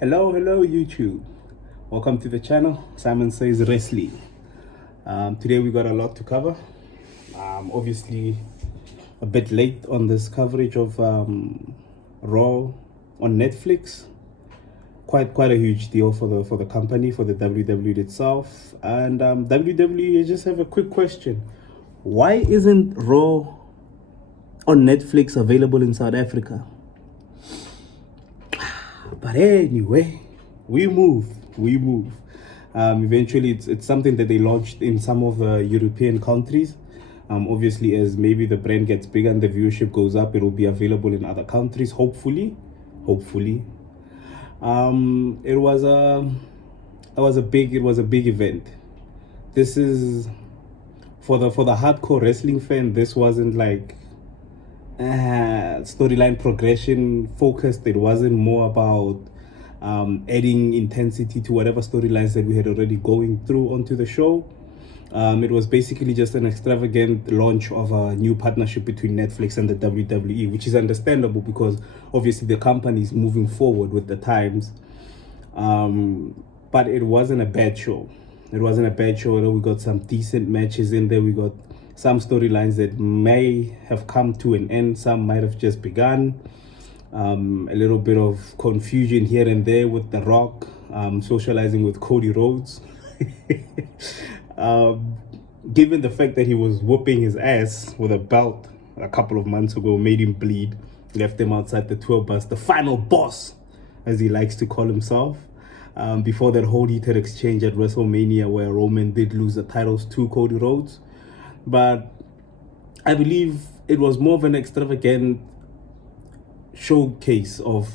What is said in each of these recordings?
Hello YouTube. Welcome to the channel. Simon Says Wrestling. Today we got a lot to cover. Obviously a bit late on this coverage of Raw on Netflix. Quite a huge deal for the company, for the WWE itself. And WWE, I just have a quick question. Why isn't Raw on Netflix available in South Africa? But anyway, we move. Eventually, it's something that they launched in some of the European countries. Obviously, as maybe the brand gets bigger and the viewership goes up, it will be available in other countries. Hopefully. It was a big event. This is for the hardcore wrestling fan. This wasn't like storyline progression focused. It wasn't more about adding intensity to whatever storylines that we had already going through onto the show. It was basically just an extravagant launch of a new partnership between Netflix and the WWE, which is understandable because obviously the company is moving forward with the times. But it wasn't a bad show. We got some decent matches in there. We got some storylines that may have come to an end. Some might have just begun. A little bit of confusion here and there with The Rock socializing with Cody Rhodes. Given the fact that he was whooping his ass with a belt a couple of months ago, made him bleed, left him outside the tour bus, the final boss, as he likes to call himself. Before that whole heated exchange at WrestleMania where Roman did lose the titles to Cody Rhodes. But I believe it was more of an extravagant showcase of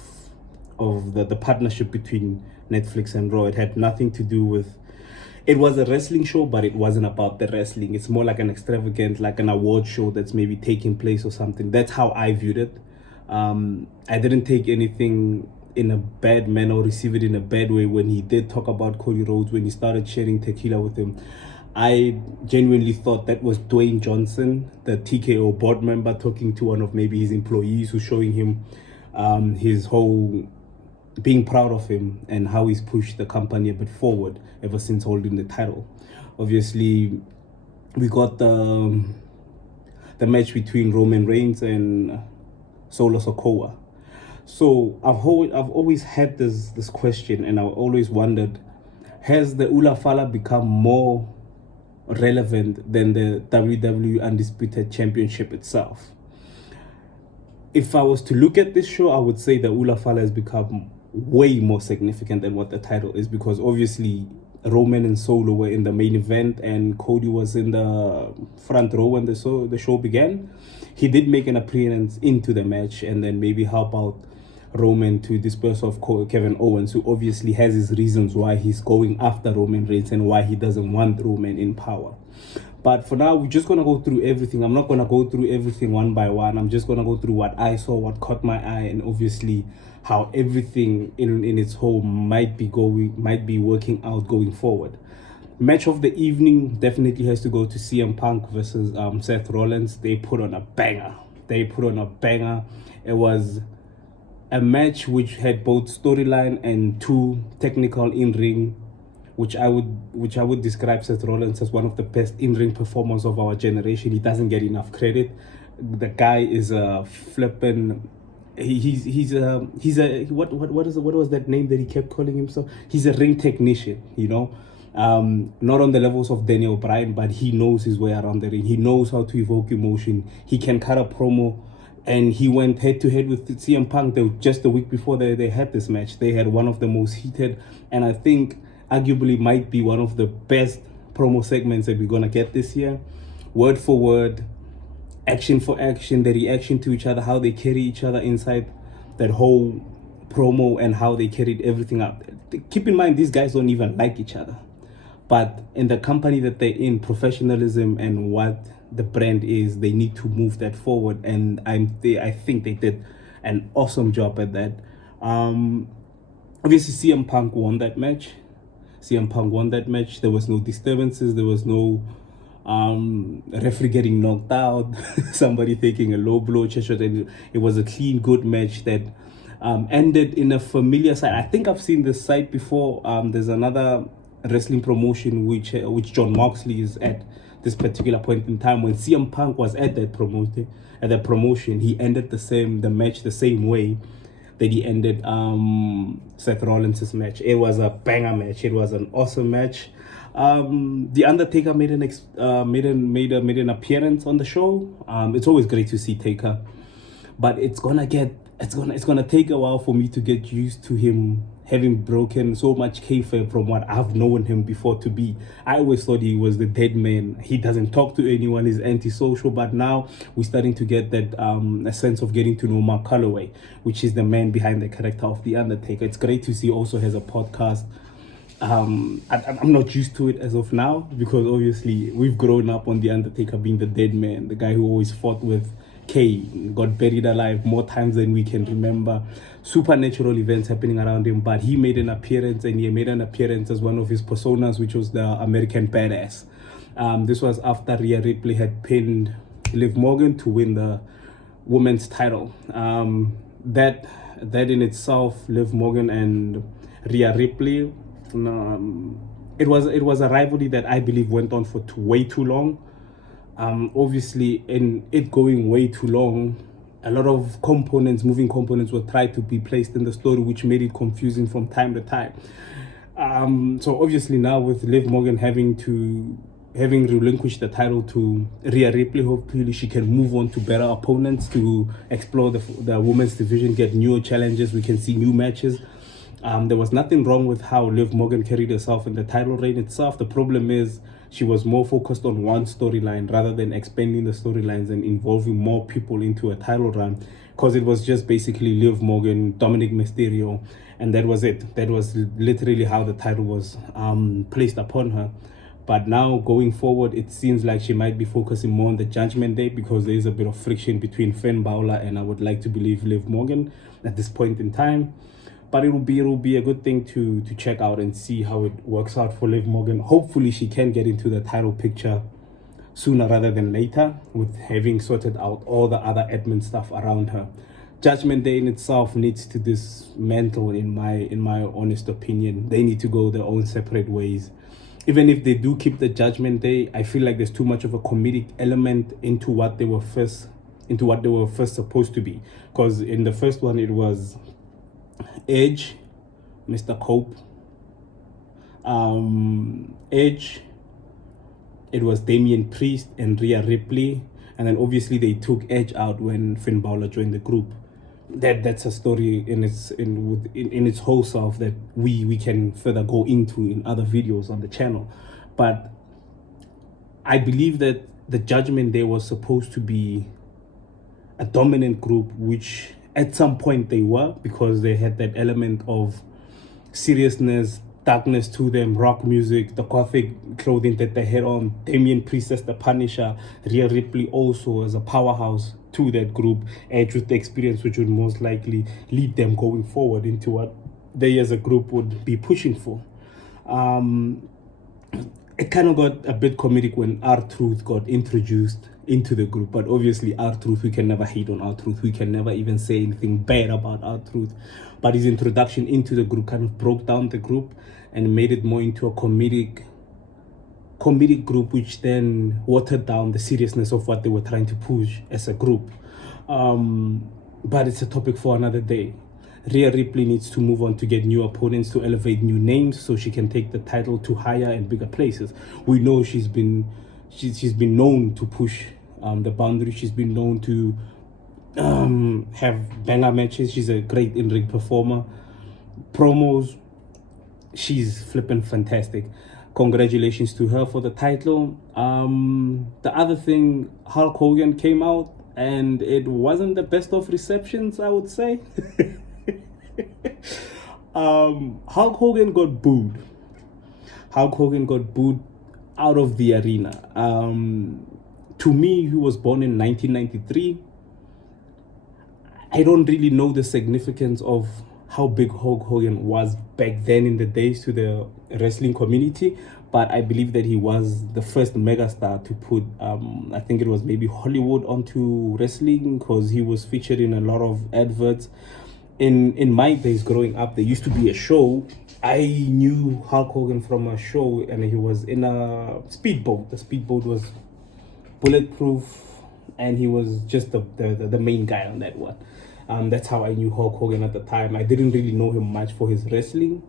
the partnership between Netflix and Raw. It had nothing to do with, it was a wrestling show, but it wasn't about the wrestling. It's more like an extravagant, like an award show that's maybe taking place or something. That's how I viewed it. I didn't take anything in a bad manner or receive it in a bad way when he did talk about Cody Rhodes, when he started sharing tequila with him. I genuinely thought that was Dwayne Johnson, the TKO board member, talking to one of maybe his employees, who's showing him his whole being proud of him and how he's pushed the company a bit forward ever since holding the title. Obviously, we got the match between Roman Reigns and Solo Sikoa. So I've always had this question, and I've always wondered, has the Ula Fala become more relevant than the WWE Undisputed Championship itself? If I was to look at this show, I would say the Ula Fala has become way more significant than what the title is, because obviously Roman and Solo were in the main event and Cody was in the front row when the show began. He did make an appearance into the match and then maybe help out Roman to dispose of Kevin Owens, who obviously has his reasons why he's going after Roman Reigns and why he doesn't want Roman in power. But for now, we're just going to go through everything. I'm not going to go through everything one by one. I'm just going to go through what I saw, what caught my eye, and obviously how everything in its whole might be working out going forward. Match of the evening definitely has to go to CM Punk versus Seth Rollins. They put on a banger. It was a match which had both storyline and two technical in-ring, which I would describe Seth Rollins as one of the best in-ring performers of our generation. He doesn't get enough credit. The guy is a flippin'. He's a what was that name that he kept calling himself? He's a ring technician, not on the levels of Daniel Bryan, but he knows his way around the ring. He knows how to evoke emotion. He can cut a promo. And he went head-to-head with CM Punk just the week before they had this match. They had one of the most heated, and I think arguably might be one of the best promo segments that we're going to get this year. Word for word, action for action, the reaction to each other, how they carry each other inside that whole promo and how they carried everything up. Keep in mind, these guys don't even like each other. But in the company that they're in, professionalism and what the brand is, they need to move that forward, and I think they did an awesome job at that. Obviously CM Punk won that match. There was no disturbances, there was no referee getting knocked out, somebody taking a low blow. It was a clean, good match that ended in a familiar site. I think I've seen this site before. There's another wrestling promotion which John Moxley is at this particular point in time. When CM Punk was at that promotion, he ended the match the same way that he ended Seth Rollins' match. It was a banger match. It was an awesome match. The Undertaker made an appearance on the show. It's always great to see Taker, but it's gonna take a while for me to get used to him having broken so much kayfabe from what I've known him before to be. I always thought he was the dead man. He doesn't talk to anyone. He's antisocial. But now we're starting to get that a sense of getting to know Mark Calloway, which is the man behind the character of The Undertaker. It's great to see he also has a podcast. I'm not used to it as of now because obviously we've grown up on The Undertaker being the dead man, the guy who always fought with Kane, got buried alive more times than we can remember. Supernatural events happening around him, but he made an appearance, and he made an appearance as one of his personas, which was the American Badass. This was after Rhea Ripley had pinned Liv Morgan to win the women's title. That in itself, Liv Morgan and Rhea Ripley, it was a rivalry that I believe went on for way too long. Obviously, in it going way too long, a lot of moving components were tried to be placed in the story, which made it confusing from time to time. So obviously now with Liv Morgan having relinquished the title to Rhea Ripley, hopefully she can move on to better opponents to explore the women's division, get newer challenges. We can see new matches. There was nothing wrong with how Liv Morgan carried herself in the title reign itself. The problem is she was more focused on one storyline rather than expanding the storylines and involving more people into a title run, because it was just basically Liv Morgan, Dominic Mysterio, and that was it. That was literally how the title was placed upon her. But now going forward, it seems like she might be focusing more on the Judgment Day, because there is a bit of friction between Finn Balor and, I would like to believe, Liv Morgan at this point in time. But it will be a good thing to check out and see how it works out for Liv Morgan. Hopefully she can get into the title picture sooner rather than later, with having sorted out all the other admin stuff around her. Judgment Day in itself needs to dismantle, in my honest opinion. They need to go their own separate ways. Even if they do keep the Judgment Day, I feel like there's too much of a comedic element into what they were first supposed to be. Because in the first one, it was Edge, Mr. Cope, Edge, it was Damian Priest and Rhea Ripley, and then obviously they took Edge out when Finn Balor joined the group. That's a story in its whole self that we can further go into in other videos on the channel. But I believe that the Judgment Day was supposed to be a dominant group, which at some point they were, because they had that element of seriousness, darkness to them, rock music, the gothic clothing that they had on. Damian Priest as the Punisher, Rhea Ripley also as a powerhouse to that group, Edge with the experience which would most likely lead them going forward into what they as a group would be pushing for. It kind of got a bit comedic when R-Truth got introduced into the group, but obviously R-Truth, we can never hate on R-Truth. We can never even say anything bad about R-Truth. But his introduction into the group kind of broke down the group and made it more into a comedic group, which then watered down the seriousness of what they were trying to push as a group. But it's a topic for another day. Rhea Ripley needs to move on to get new opponents, to elevate new names, so she can take the title to higher and bigger places. We know she's been known to push the boundary. She's been known to have banger matches. She's a great in-ring performer. Promos, she's flipping fantastic. Congratulations to her for the title. The other thing, Hulk Hogan came out, and it wasn't the best of receptions, I would say. Hulk Hogan got booed. Hulk Hogan got booed out of the arena. To me, who was born in 1993, I don't really know the significance of how big Hulk Hogan was back then in the days to the wrestling community, but I believe that he was the first megastar to put, I think it was maybe Hollywood onto wrestling, because he was featured in a lot of adverts. in my days growing up, there used to be a show. I knew Hulk Hogan from a show, and he was in a speedboat. The speedboat was bulletproof, and he was just the main guy on that one. That's how I knew Hulk Hogan at the time. I didn't really know him much for his wrestling,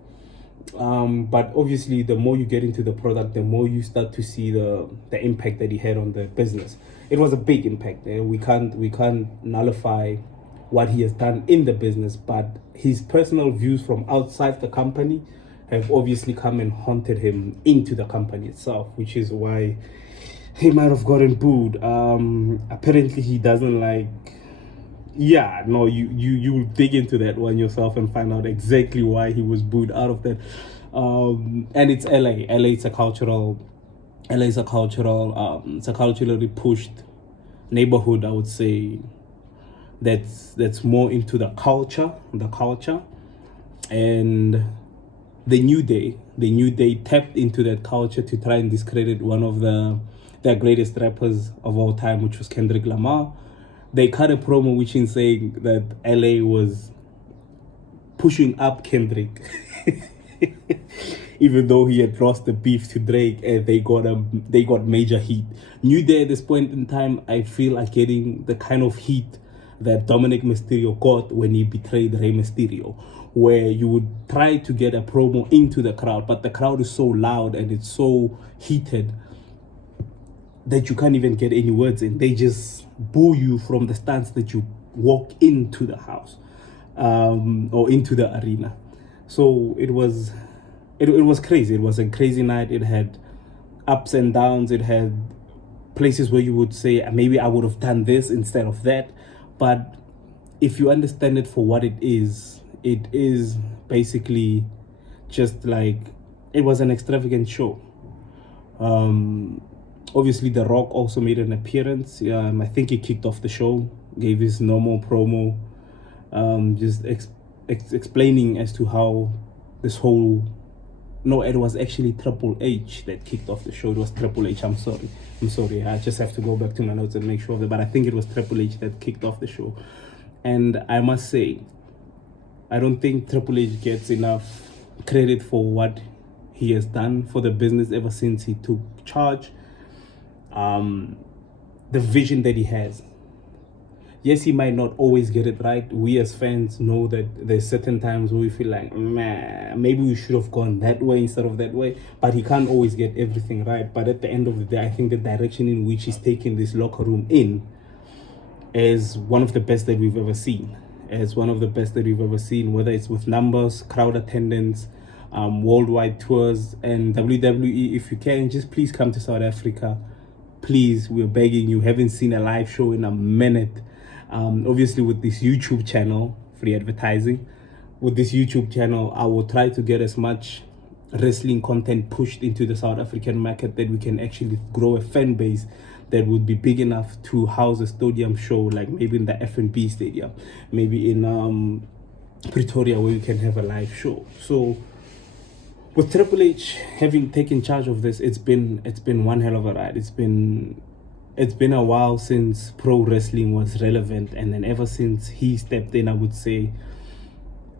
but obviously the more you get into the product, the more you start to see the impact that he had on the business. It was a big impact. We can't nullify what he has done in the business, but his personal views from outside the company have obviously come and haunted him into the company itself, which is why he might have gotten booed. Apparently he doesn't like, yeah, no, you dig into that one yourself and find out exactly why he was booed out of that. And it's LA it's a culturally pushed neighborhood, I would say, that's more into the culture. And the New Day tapped into that culture to try and discredit one of their greatest rappers of all time, which was Kendrick Lamar. They cut a promo which is saying that LA was pushing up Kendrick even though he had lost the beef to Drake, and they got major heat. New Day at this point in time, I feel like getting the kind of heat that Dominic Mysterio got when he betrayed Rey Mysterio, where you would try to get a promo into the crowd, but the crowd is so loud and it's so heated that you can't even get any words in. They just boo you from the stance that you walk into the house, or into the arena. So it was crazy. It was a crazy night. It had ups and downs. It had places where you would say, maybe I would have done this instead of that. But if you understand it for what it is basically just like, it was an extravagant show. Obviously, The Rock also made an appearance. I think he kicked off the show, gave his normal promo, just explaining as to how this whole... No, it was actually Triple H that kicked off the show. It was Triple H. I'm sorry. I just have to go back to my notes and make sure of that. But I think it was Triple H that kicked off the show. And I must say, I don't think Triple H gets enough credit for what he has done for the business ever since he took charge. The vision that he has. Yes, he might not always get it right. We as fans know that there's certain times where we feel like, man, maybe we should have gone that way instead of that way. But he can't always get everything right. But at the end of the day, I think the direction in which he's taking this locker room in is one of the best that we've ever seen. Whether it's with numbers, crowd attendance, worldwide tours, and WWE, if you can, just please come to South Africa. Please, we're begging you. Haven't seen a live show in a minute. Obviously, with this YouTube channel, free advertising, with this YouTube channel, I will try to get as much wrestling content pushed into the South African market that we can actually grow a fan base that would be big enough to house a stadium show, like maybe in the F&B Stadium, maybe in Pretoria, where we can have a live show. So with Triple H having taken charge of this, it's been one hell of a ride. It's been a while since pro wrestling was relevant, and then ever since he stepped in, I would say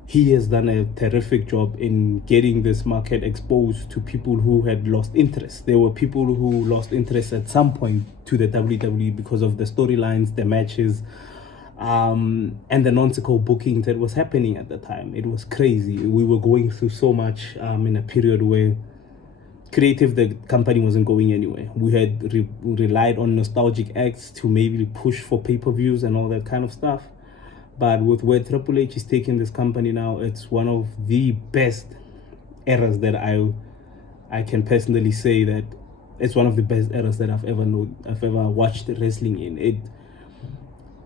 he has done a terrific job in getting this market exposed to people who had lost interest. There were people who lost interest at some point to the WWE because of the storylines, the matches, and the nonsensical booking that was happening at the time. It was crazy. We were going through so much in a period where the company wasn't going anywhere. We had relied on nostalgic acts to maybe push for pay-per-views and all that kind of stuff. But with where Triple H is taking this company now, it's one of the best eras that I can personally say that it's one of the best eras that I've ever watched wrestling in.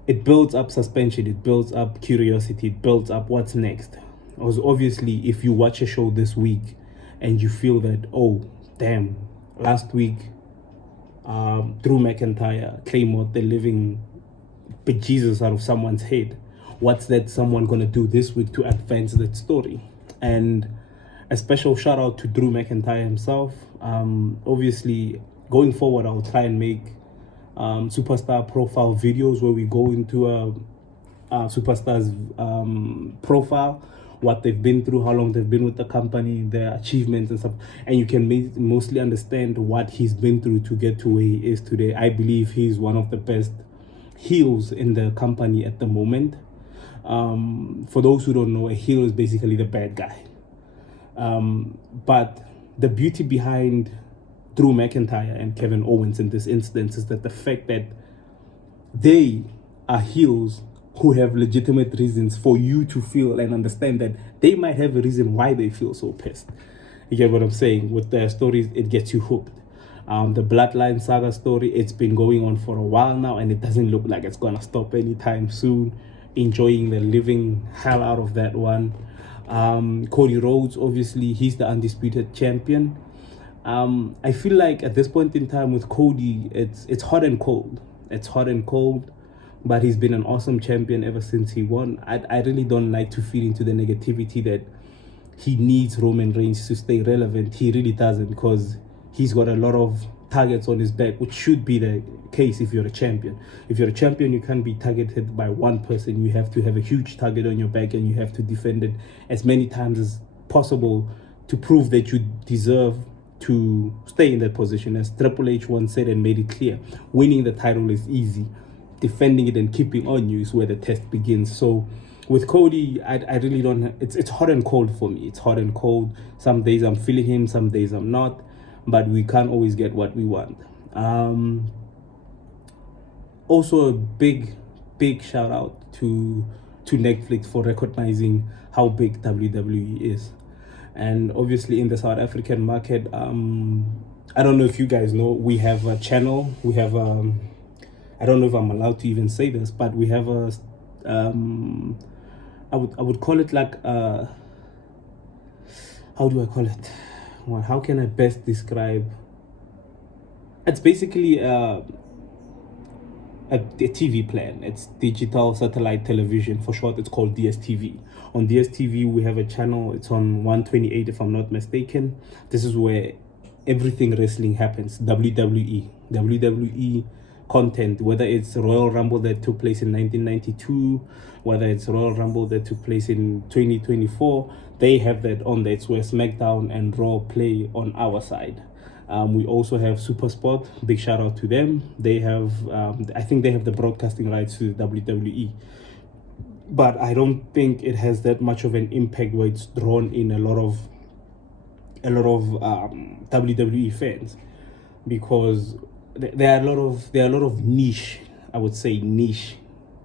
It builds up suspension, it builds up curiosity, it builds up what's next. Because obviously, if you watch a show this week and you feel that, oh, damn, last week, Drew McIntyre, Claymore, the living bejesus out of someone's head. What's that someone gonna do this week to advance that story? And a special shout out to Drew McIntyre himself. Obviously, going forward, I'll try and make superstar profile videos where we go into superstars' profile, what they've been through, how long they've been with the company, their achievements and stuff, and you can mostly understand what he's been through to get to where he is today. I believe he's one of the best heels in the company at the moment. For those who don't know, a heel is basically the bad guy. But the beauty behind Drew McIntyre and Kevin Owens in this instance is that the fact that they are heels who have legitimate reasons for you to feel and understand that they might have a reason why they feel so pissed. You get what I'm saying? With their stories, it gets you hooked. The Bloodline Saga story, it's been going on for a while now, and it doesn't look like it's gonna stop anytime soon. Enjoying the living hell out of that one. Cody Rhodes, obviously, he's the undisputed champion. I feel like at this point in time with Cody, it's hot and cold. It's hot and cold, but he's been an awesome champion ever since he won. I really don't like to feed into the negativity that he needs Roman Reigns to stay relevant. He really doesn't, because he's got a lot of targets on his back, which should be the case if you're a champion. If you're a champion, you can't be targeted by one person. You have to have a huge target on your back, and you have to defend it as many times as possible to prove that you deserve to stay in that position. As Triple H once said and made it clear, winning the title is easy. Defending it and keeping on you is where the test begins. So with Cody, I really don't, it's hot and cold for me. It's hot and cold. Some days I'm feeling him, some days I'm not, but we can't always get what we want. Also a big shout out to Netflix for recognizing how big WWE is. And obviously in the South African market, I don't know if you guys know, we have a channel, we have I don't know if I'm allowed to even say this, but we have a I would call it like how do I call it? Well, how can I best describe? It's basically a TV plan. It's digital satellite television. For short, it's called DSTV. On DSTV, we have a channel. It's on 128, if I'm not mistaken. This is where everything wrestling happens. WWE content, whether it's Royal Rumble that took place in 1992, whether it's Royal Rumble that took place in 2024, they have that on there. It's where SmackDown and Raw play on our side. We also have SuperSport. Big shout out to them. They have, I think they have the broadcasting rights to the WWE, but I don't think it has that much of an impact where it's drawn in a lot of WWE fans, because there are a lot of niche, I would say niche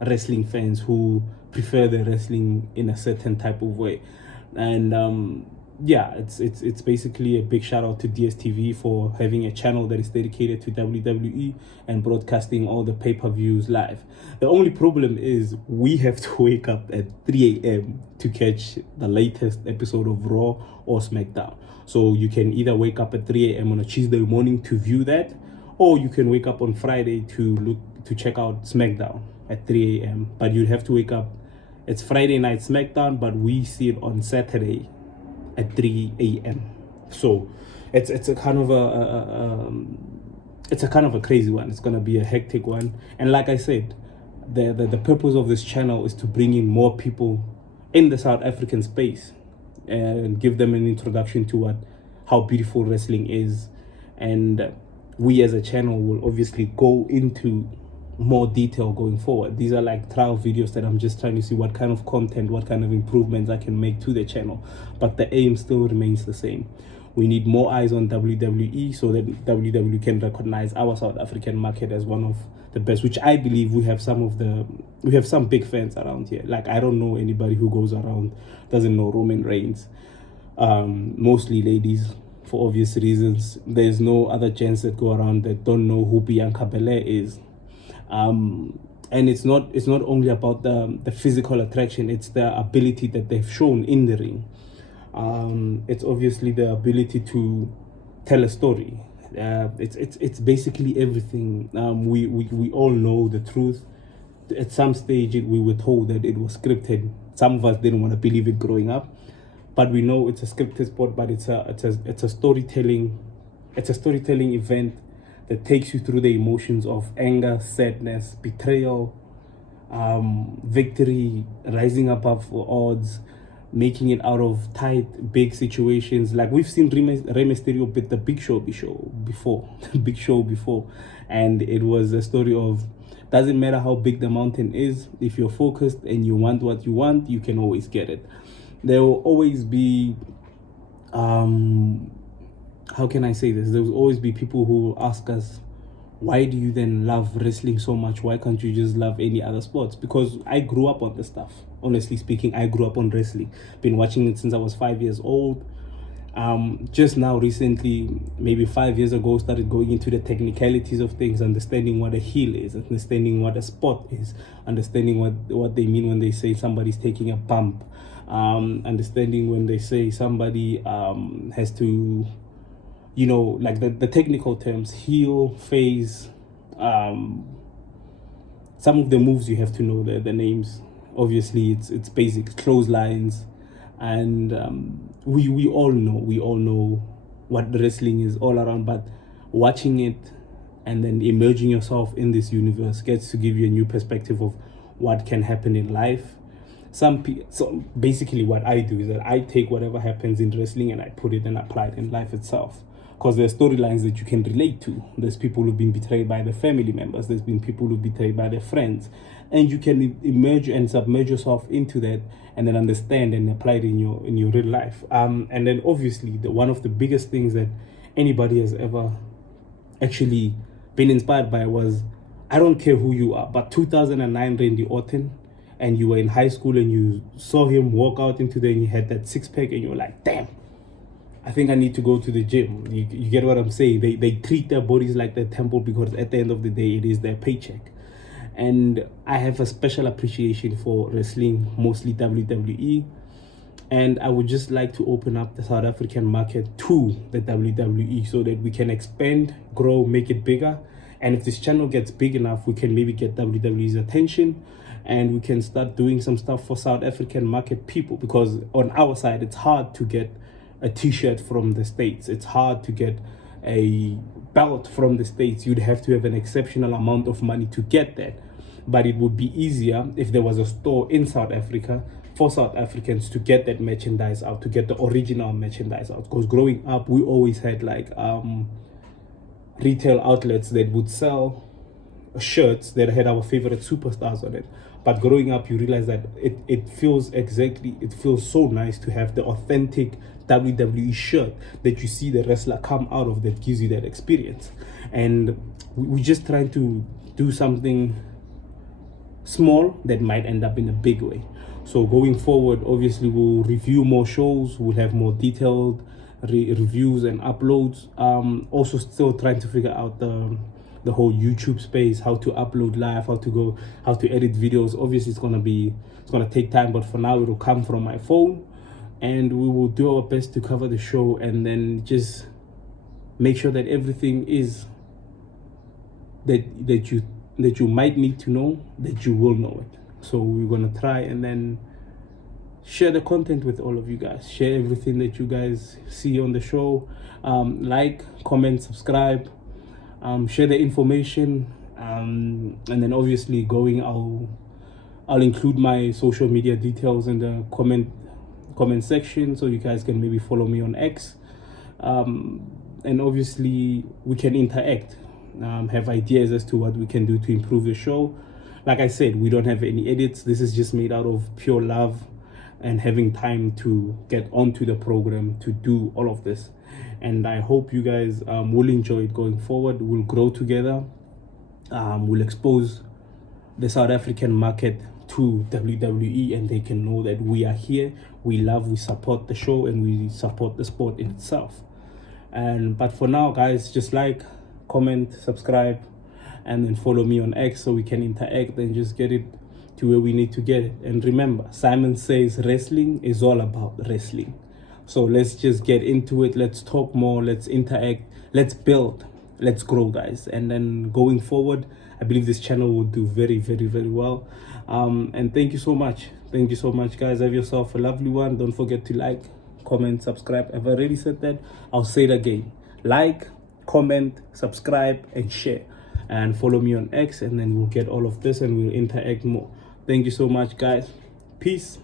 wrestling fans who prefer the wrestling in a certain type of way. And yeah, it's basically a big shout out to DSTV for having a channel that is dedicated to WWE and broadcasting all the pay-per-views live. The only problem is we have to wake up at 3 a.m. to catch the latest episode of Raw or SmackDown. So you can either wake up at 3 a.m. on a Tuesday morning to view that, or you can wake up on Friday to check out SmackDown at 3 a.m. But you'd have to wake up, it's Friday night SmackDown, but we see it on Saturday at 3 a.m. So it's a kind of a crazy one. It's gonna be a hectic one. And like I said, the purpose of this channel is to bring in more people in the South African space and give them an introduction to how beautiful wrestling is. And we as a channel will obviously go into more detail going forward. These are like trial videos that I'm just trying to see what kind of content, what kind of improvements I can make to the channel, but the aim still remains the same. We need more eyes on WWE so that WWE can recognize our South African market as one of the best, which I believe we have some big fans around here. Like, I don't know anybody who goes around doesn't know Roman Reigns. Mostly ladies, for obvious reasons. There's no other gents that go around that don't know who Bianca Belair is. And it's not only about the physical attraction, it's the ability that they've shown in the ring. It's obviously the ability to tell a story. It's basically everything. We all know the truth. At some stage we were told that it was scripted. Some of us didn't want to believe it growing up, but we know it's a scripted sport. But it's a storytelling event that takes you through the emotions of anger, sadness, betrayal, victory, rising above odds, making it out of tight, big situations. Like we've seen Rey Mysterio beat the Big Show before, Big Show before, and it was a story of doesn't matter how big the mountain is, if you're focused and you want what you want, you can always get it. There will always be, how can I say this? There will always be people who ask us, why do you then love wrestling so much? Why can't you just love any other sports? Because I grew up on this stuff. Honestly speaking, I grew up on wrestling. Been watching it since I was 5 years old. Just now recently, maybe 5 years ago, started going into the technicalities of things, understanding what a heel is, understanding what a spot is, understanding what they mean when they say somebody's taking a bump, understanding when they say somebody has to, you know, like the technical terms, heel, phase, some of the moves you have to know the names. Obviously it's basic clotheslines, and we all know what wrestling is all around, but watching it and then immersing yourself in this universe gets to give you a new perspective of what can happen in life. So basically what I do is that I take whatever happens in wrestling and I put it and apply it in life itself, because there's storylines that you can relate to. There's people who've been betrayed by their family members, there's been people who've been betrayed by their friends, and you can emerge and submerge yourself into that and then understand and apply it in your real life. And then obviously one of the biggest things that anybody has ever actually been inspired by was, I don't care who you are, but 2009 Randy Orton, and you were in high school and you saw him walk out into there and he had that six-pack and you were like, damn, I think I need to go to the gym. You get what I'm saying? They treat their bodies like their temple, because at the end of the day, it is their paycheck. And I have a special appreciation for wrestling, mostly WWE. And I would just like to open up the South African market to the WWE so that we can expand, grow, make it bigger. And if this channel gets big enough, we can maybe get WWE's attention and we can start doing some stuff for South African market people, because on our side, it's hard to get a t-shirt from the States. It's hard to get a belt from the States. You'd have to have an exceptional amount of money to get that. But it would be easier if there was a store in South Africa for South Africans to get that merchandise out, to get the original merchandise out. Because growing up, we always had like retail outlets that would sell shirts that had our favorite superstars on it. But growing up, you realize that it feels so nice to have the authentic WWE shirt that you see the wrestler come out of, that gives you that experience. And we're just trying to do something small that might end up in a big way. So going forward, obviously we'll review more shows, we'll have more detailed reviews and uploads. Also still trying to figure out the whole YouTube space, how to upload live, how to edit videos. Obviously it's gonna take time, but for now it'll come from my phone, and we will do our best to cover the show and then just make sure that everything is that you might need to know, that you will know it. So we're gonna try and then share the content with all of you guys, share everything that you guys see on the show. Like, comment, subscribe, share the information, and then obviously I'll include my social media details in the comment section, so you guys can maybe follow me on X, and obviously we can interact, have ideas as to what we can do to improve the show. Like I said, we don't have any edits. This is just made out of pure love and having time to get onto the program to do all of this. And I hope you guys will enjoy it going forward. We'll grow together. We'll expose the South African market to WWE, and they can know that we are here, we support the show, and we support the sport in itself. But for now, guys, just like, comment, subscribe, and then follow me on X so we can interact and just get it to where we need to get it. And remember, Simon Says Wrestling is all about wrestling. So let's just get into it. Let's talk more, let's interact, let's build, let's grow, guys. And then going forward, I believe this channel will do very, very, very well. And thank you so much. Thank you so much, guys. Have yourself a lovely one. Don't forget to like, comment, subscribe. I've already said that. I'll say it again. Like, comment, subscribe, and share. And follow me on X, and then we'll get all of this and we'll interact more. Thank you so much, guys. Peace.